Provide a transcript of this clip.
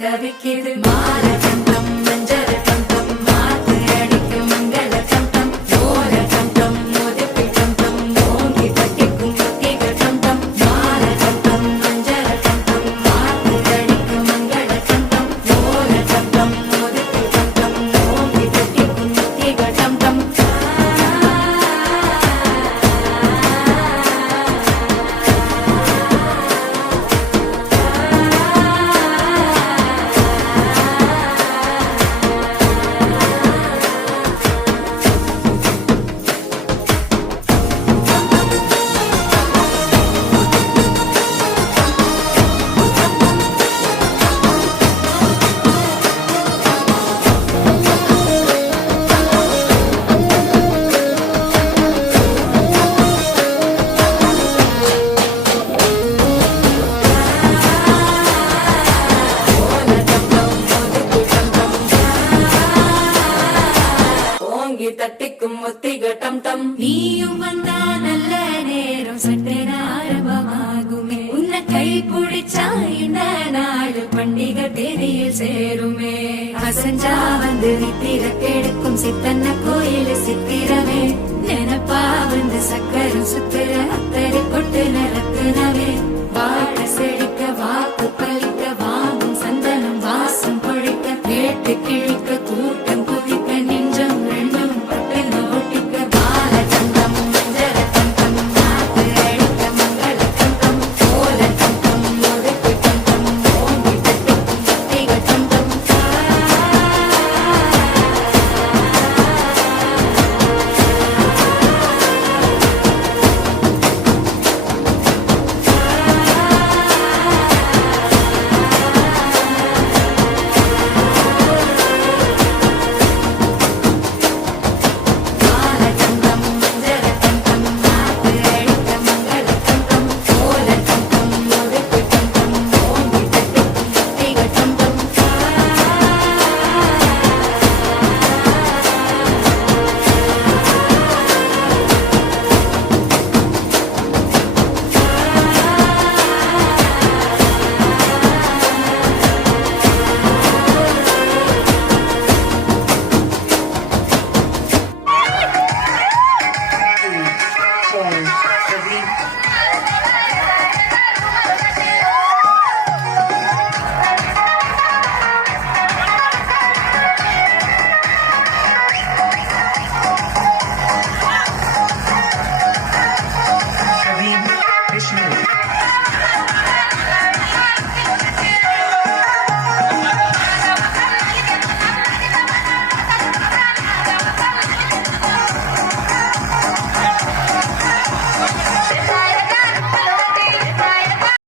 தவிக்கிது மாற கண்டம் மஞ்சள் கண்டம் மாத்து அடிக்கும் மங்கள கண்டம் ஓர கண்டம் மோதிப்பி கண்டம் ஓங்கி பட்டிக்கும் பத்திக கண்டம் மாற கண்டம் மஞ்சள் கண்டம் மாத்து அடிக்கும் மங்கள கண்டம் ஓர கண்டம் மோதிப்பி கண்டம் ஓங்கி பட்டிக்கும் பத்திக கண்டம் தட்டிக்கும் ஒத்திக டம் டம் நீயும் வந்தா நல்ல நேரம் சட்டென ஆரம்பமாகுமே உன்னை கை பிடிச்சா இந்த நாடு பண்டிகை தேதியில் சேருமே அசஞ்சா வந்து நித்திர கெடுக்கும் சித்தன்ன கோயில் சித்திரமே நினப்பா வந்து சக்கரம் சுத்திர அத்தரை